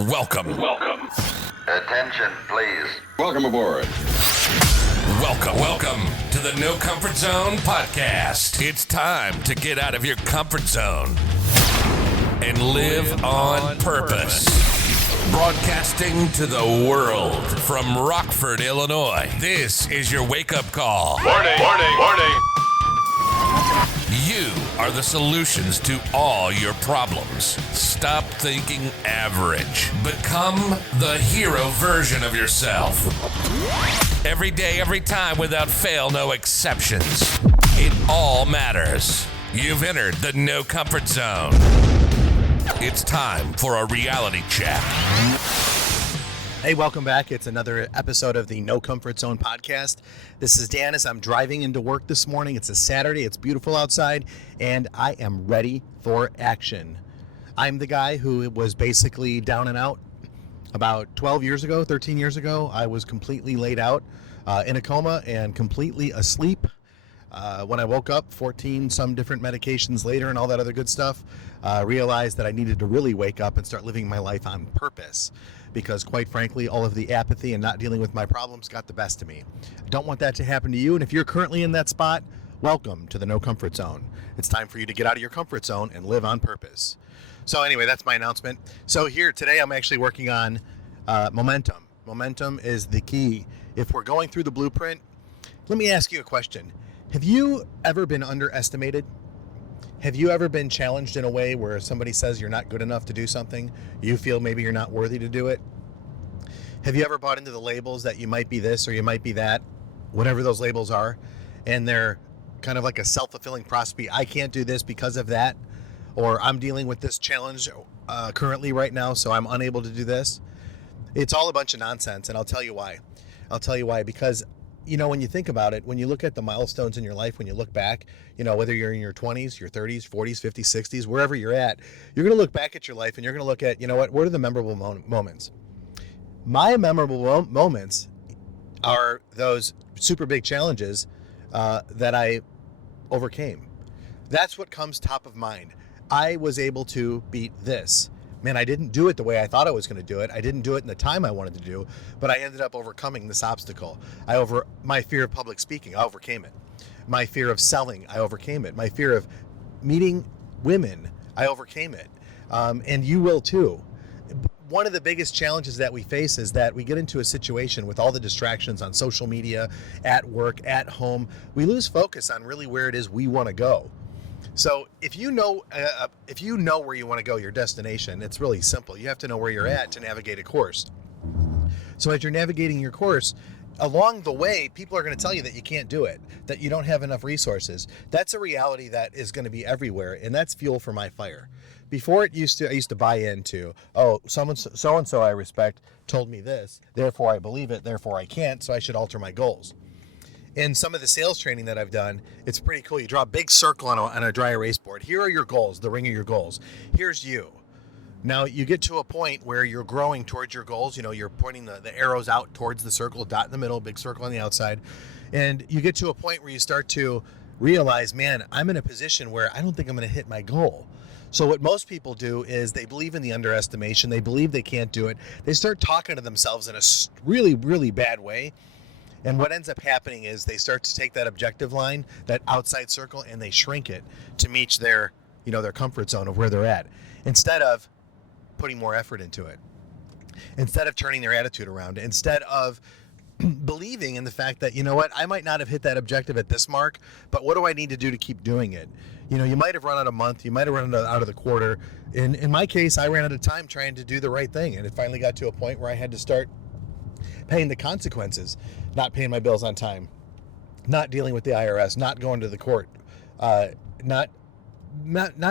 Welcome. Attention, please. Welcome aboard. Welcome to the No Comfort Zone podcast. It's time to get out of your comfort zone and live on purpose. Broadcasting to the world from Rockford, Illinois. This is your wake-up call. Warning. You are the solutions to all your problems. Stop thinking average. Become the hero version of yourself. Every day, every time, without fail, no exceptions. It all matters. You've entered the No Comfort Zone. It's time for a reality check. Hey, welcome back. It's another episode of the No Comfort Zone podcast. This is Dan as I'm driving into work this morning. It's a Saturday. It's beautiful outside, and I am ready for action. I'm the guy who was basically down and out about 13 years ago. I was completely laid out in a coma and completely asleep. When I woke up, 14 some different medications later and all that other good stuff, realized that I needed to really wake up and start living my life on purpose. Because quite frankly, all of the apathy and not dealing with my problems got the best of me. I don't want that to happen to you. And if you're currently in that spot, welcome to the No Comfort Zone. It's time for you to get out of your comfort zone and live on purpose. So anyway, that's my announcement. So here today, I'm actually working on momentum. Momentum is the key. If we're going through the blueprint, let me ask you a question. Have you ever been underestimated? Have you ever been challenged in a way where somebody says you're not good enough to do something? You feel maybe you're not worthy to do it? Have you ever bought into the labels that you might be this or you might be that, whatever those labels are, and they're kind of like a self-fulfilling prophecy? I can't do this because of that, or I'm dealing with this challenge currently right now, so I'm unable to do this. It's all a bunch of nonsense, and I'll tell you why. Because you know, when you think about it, when you look at the milestones in your life, when you look back, you know, whether you're in your 20s, your 30s, 40s, 50s, 60s, wherever you're at, you're going to look back at your life and you're going to look at, you know what are the memorable moments? My memorable moments are those super big challenges that I overcame. That's what comes top of mind. I was able to beat this. Man, I didn't do it the way I thought I was going to do it. I didn't do it in the time I wanted to do, but I ended up overcoming this obstacle. My fear of public speaking, I overcame it. My fear of selling, I overcame it. My fear of meeting women, I overcame it. And you will too. One of the biggest challenges that we face is that we get into a situation with all the distractions on social media, at work, at home. We lose focus on really where it is we want to go. So if you know where you want to go, your destination, it's really simple. You have to know where you're at to navigate a course. So as you're navigating your course, along the way, people are going to tell you that you can't do it, that you don't have enough resources. That's a reality that is going to be everywhere, and that's fuel for my fire. Before I used to buy into, so-and-so I respect told me this, therefore I believe it, therefore I can't, so I should alter my goals. In some of the sales training that I've done, it's pretty cool. You draw a big circle on a dry erase board. Here are your goals, the ring of your goals. Here's you. Now you get to a point where you're growing towards your goals. You know, you're pointing the arrows out towards the circle, dot in the middle, big circle on the outside. And you get to a point where you start to realize, man, I'm in a position where I don't think I'm going to hit my goal. So what most people do is they believe in the underestimation. They believe they can't do it. They start talking to themselves in a really, really bad way. And what ends up happening is they start to take that objective line, that outside circle, and they shrink it to meet their comfort zone of where they're at, instead of putting more effort into it, instead of turning their attitude around, instead of believing in the fact that, you know what, I might not have hit that objective at this mark, but what do I need to do to keep doing it? You know, you might have run out of a month, you might have run out of the quarter. In my case, I ran out of time trying to do the right thing, and it finally got to a point where I had to start paying the consequences, not paying my bills on time, not dealing with the IRS, not going to the court, not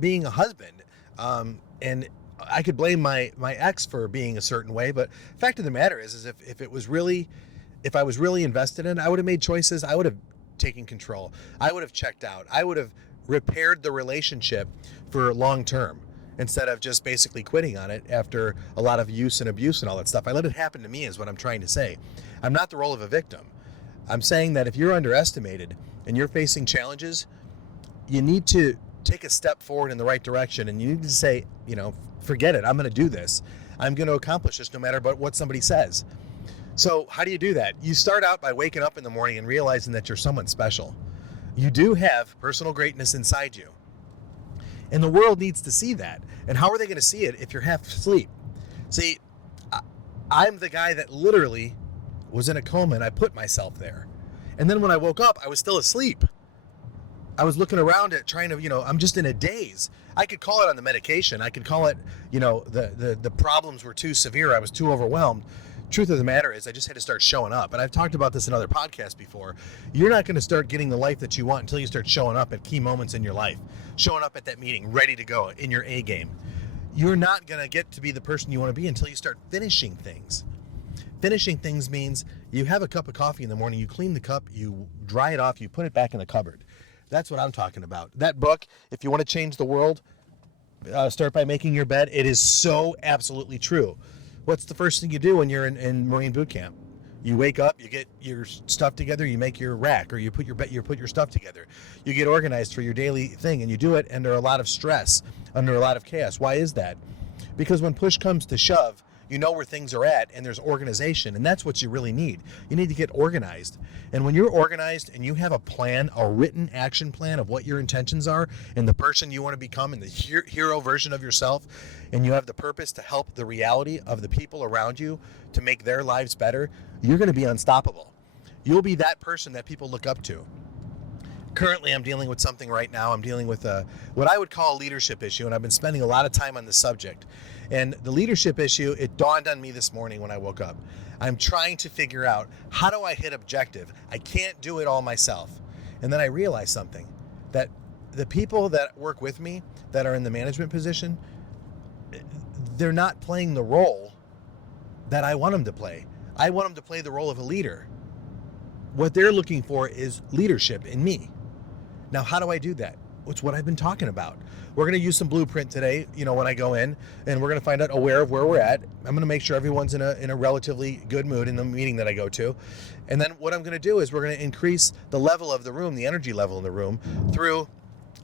being a husband. And I could blame my ex for being a certain way, but the fact of the matter is if I was really invested in it, I would have made choices. I would have taken control. I would have checked out. I would have repaired the relationship for long term, instead of just basically quitting on it after a lot of use and abuse and all that stuff. I let it happen to me is what I'm trying to say. I'm not the role of a victim. I'm saying that if you're underestimated and you're facing challenges, you need to take a step forward in the right direction, and you need to say, you know, forget it, I'm going to do this. I'm going to accomplish this no matter what somebody says. So how do you do that? You start out by waking up in the morning and realizing that you're someone special. You do have personal greatness inside you. And the world needs to see that. And how are they going to see it if you're half asleep? See, I'm the guy that literally was in a coma and I put myself there. And then when I woke up, I was still asleep. I was looking around at trying to, I'm just in a daze. I could call it on the medication. I could call it, the problems were too severe. I was too overwhelmed. Truth of the matter is I just had to start showing up. And I've talked about this in other podcasts before. You're not going to start getting the life that you want until you start showing up at key moments in your life. Showing up at that meeting, ready to go in your A game. You're not going to get to be the person you want to be until you start finishing things. Finishing things means you have a cup of coffee in the morning, you clean the cup, you dry it off, you put it back in the cupboard. That's what I'm talking about. That book, if you want to change the world, start by making your bed. It is so absolutely true. What's the first thing you do when you're in Marine boot camp? You wake up, you get your stuff together, you make your rack, or you put your stuff together. You get organized for your daily thing, and you do it under a lot of stress, under a lot of chaos. Why is that? Because when push comes to shove, you know where things are at, and there's organization, and that's what you really need. You need to get organized. And when you're organized and you have a plan, a written action plan of what your intentions are and the person you want to become and the hero version of yourself, and you have the purpose to help the reality of the people around you to make their lives better, you're going to be unstoppable. You'll be that person that people look up to. Currently, I'm dealing with something right now. I'm dealing with what I would call a leadership issue, and I've been spending a lot of time on this subject. And the leadership issue, it dawned on me this morning when I woke up. I'm trying to figure out, how do I hit objective? I can't do it all myself. And then I realized something, that the people that work with me that are in the management position, they're not playing the role that I want them to play. I want them to play the role of a leader. What they're looking for is leadership in me. Now, how do I do that? It's what I've been talking about. We're going to use some blueprint today, when I go in, and we're going to find out aware of where we're at. I'm going to make sure everyone's in a relatively good mood in the meeting that I go to. And then what I'm going to do is we're going to increase the level of the room, the energy level in the room through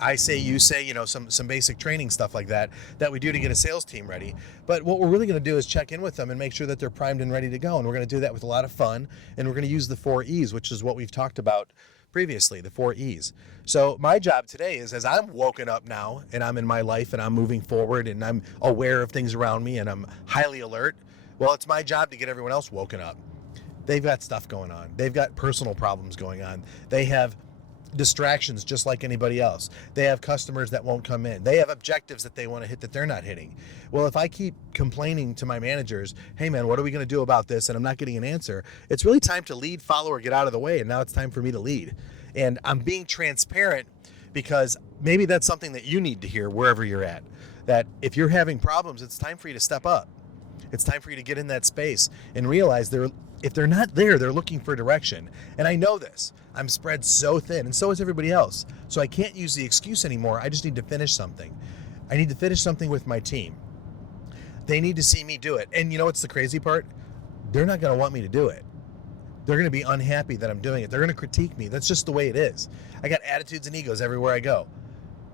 I say, you say, some basic training stuff like that we do to get a sales team ready. But what we're really going to do is check in with them and make sure that they're primed and ready to go. And we're going to do that with a lot of fun. And we're going to use the 4 E's, which is what we've talked about previously, the 4 E's. So my job today is, as I'm woken up now and I'm in my life and I'm moving forward and I'm aware of things around me and I'm highly alert, well, it's my job to get everyone else woken up. They've got stuff going on. They've got personal problems going on. They have distractions just like anybody else. They have customers that won't come in. They have objectives that they want to hit that they're not hitting. Well, if I keep complaining to my managers, hey man, what are we going to do about this? And I'm not getting an answer. It's really time to lead, follow, or get out of the way. And now it's time for me to lead. And I'm being transparent because maybe that's something that you need to hear wherever you're at. That if you're having problems, it's time for you to step up. It's time for you to get in that space and realize if they're not there, they're looking for direction. And I know this. I'm spread so thin, and so is everybody else. So I can't use the excuse anymore. I just need to finish something. I need to finish something with my team. They need to see me do it. And you know what's the crazy part? They're not going to want me to do it. They're going to be unhappy that I'm doing it. They're going to critique me. That's just the way it is. I got attitudes and egos everywhere I go.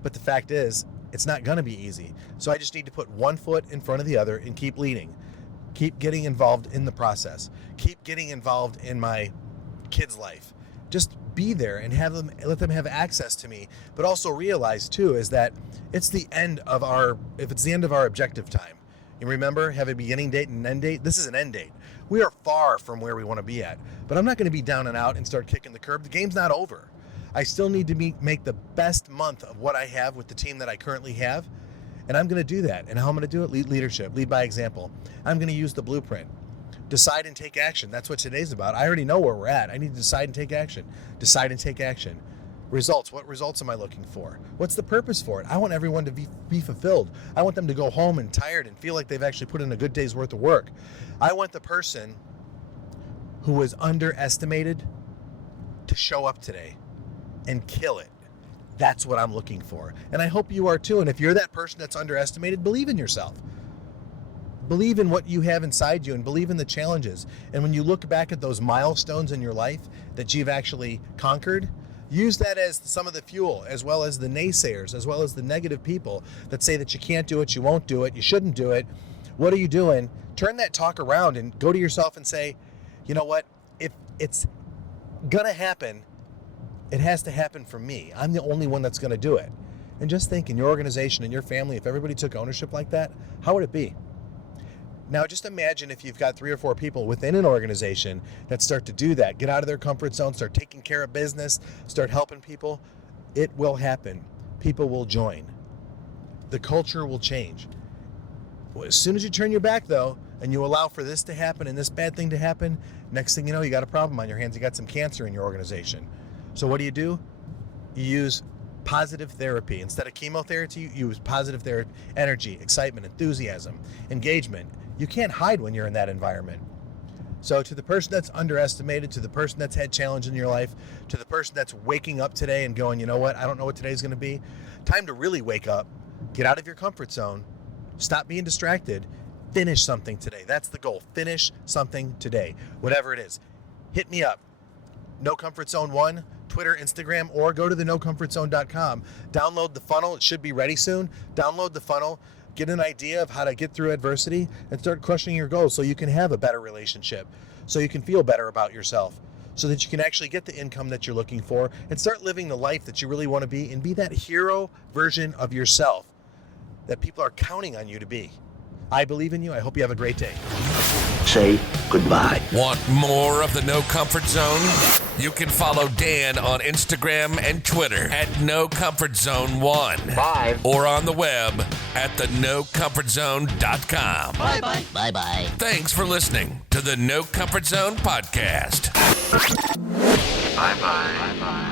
But the fact is, it's not going to be easy. So I just need to put one foot in front of the other and keep leading. Keep getting involved in the process. Keep getting involved in my kids' life. Just be there and let them have access to me. But also realize too is that it's the end of our objective time. You remember, have a beginning date and an end date? This is an end date. We are far from where we want to be at. But I'm not going to be down and out and start kicking the curb. The game's not over. I still need to make the best month of what I have with the team that I currently have. And I'm going to do that. And how I'm going to do it? Leadership. Lead by example. I'm going to use the blueprint. Decide and take action. That's what today's about. I already know where we're at. I need to decide and take action. Decide and take action. Results. What results am I looking for? What's the purpose for it? I want everyone to be fulfilled. I want them to go home and tired and feel like they've actually put in a good day's worth of work. I want the person who was underestimated to show up today and kill it. That's what I'm looking for. And I hope you are too. And if you're that person that's underestimated, believe in yourself. Believe in what you have inside you and believe in the challenges. And when you look back at those milestones in your life that you've actually conquered, use that as some of the fuel, as well as the naysayers, as well as the negative people that say that you can't do it, you won't do it, you shouldn't do it. What are you doing? Turn that talk around and go to yourself and say, you know what? If it's going to happen, it has to happen for me. I'm the only one that's going to do it. And just think, in your organization, in your family, if everybody took ownership like that, how would it be? Now, just imagine if you've got 3 or 4 people within an organization that start to do that, get out of their comfort zone, start taking care of business, start helping people. It will happen. People will join. The culture will change. As soon as you turn your back, though, and you allow for this to happen and this bad thing to happen, next thing you know, you got a problem on your hands. You got some cancer in your organization. So what do? You use positive therapy. Instead of chemotherapy, you use positive therapy, energy, excitement, enthusiasm, engagement. You can't hide when you're in that environment. So to the person that's underestimated, to the person that's had challenge in your life, to the person that's waking up today and going, you know what, I don't know what today's going to be. Time to really wake up, get out of your comfort zone, stop being distracted, finish something today. That's the goal. Finish something today, whatever it is. Hit me up. No Comfort Zone 1, Twitter, Instagram, or go to the NoComfortZone.com. Download the funnel. It should be ready soon. Download the funnel. Get an idea of how to get through adversity and start crushing your goals so you can have a better relationship, so you can feel better about yourself, so that you can actually get the income that you're looking for and start living the life that you really want to be and be that hero version of yourself that people are counting on you to be. I believe in you. I hope you have a great day. Say goodbye. Want more of the No Comfort Zone? You can follow Dan on Instagram and Twitter at NoComfortZone1. Bye. Or on the web at thenocomfortzone.com. Bye-bye. Bye-bye. Thanks for listening to the No Comfort Zone podcast. Bye-bye. Bye-bye.